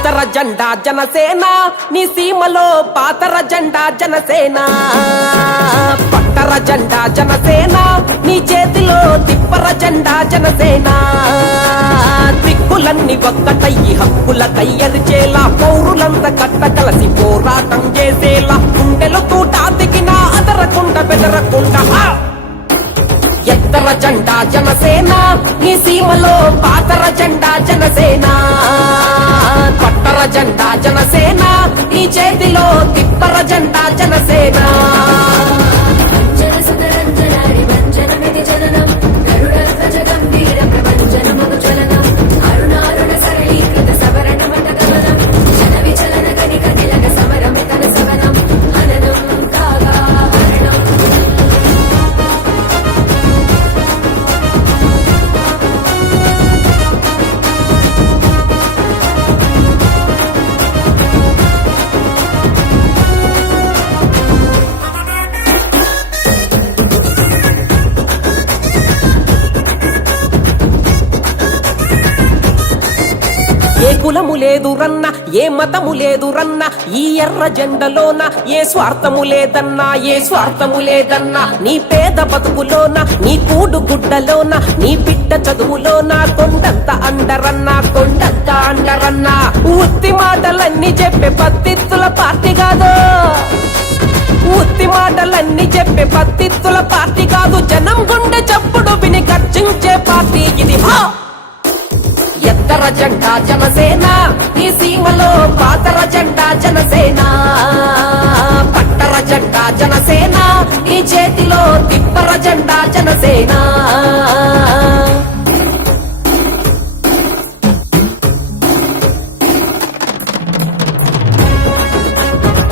ఎత్తర జెండా జనసేన నీ సీమలో పాతర జెండా జనసేన. పట్టర జెండా జనసేన నీ చేతిలో తిప్పర జెండా జనసేన. దిక్కులన్నీ ఒక్కటయ్యి హక్కుల కయ్యరిచేలా పౌరులంతా కట్ట కలసి పోరాటం చేసేలా. గుండెలు తూట దిగినా అదరకుండా బెదరకుండా. ఎత్తర జెండా జనసేన నీ సీమలో పాతర జెండా జనసేన. పట్టర జెండా జనసేన నీ చేతిలో తిప్పర జెండా జనసేన. ఏ కులము లేదు రన్న ఏ మతము లేదు రన్న ఈ ఎర్ర జెండలోన ఏ స్వార్థము లేదన్నా ఏ స్వార్థము లేదన్నా నీ పేద బతుకులోన నీ కూడు గుడ్డలోన నీ బిడ్డ చదువులోన కొండంత అండరన్నా కొండంత అండరన్నా. ఉత్తి మాటలన్నీ చెప్పే పత్తిత్తుల పార్టీ కాదు. ఉత్తి మాటలన్నీ చెప్పే పత్తిత్తుల పార్టీ కాదు. జనం గుండె చప్పుడు విని గర్జించే పార్టీ ఇది. పాతర జంట జనసేన నీ సీమలో పాతర జంట జనసేన. పట్టర జంట జనసేన నీ చేతిలో తిప్పర జంట జనసేనా.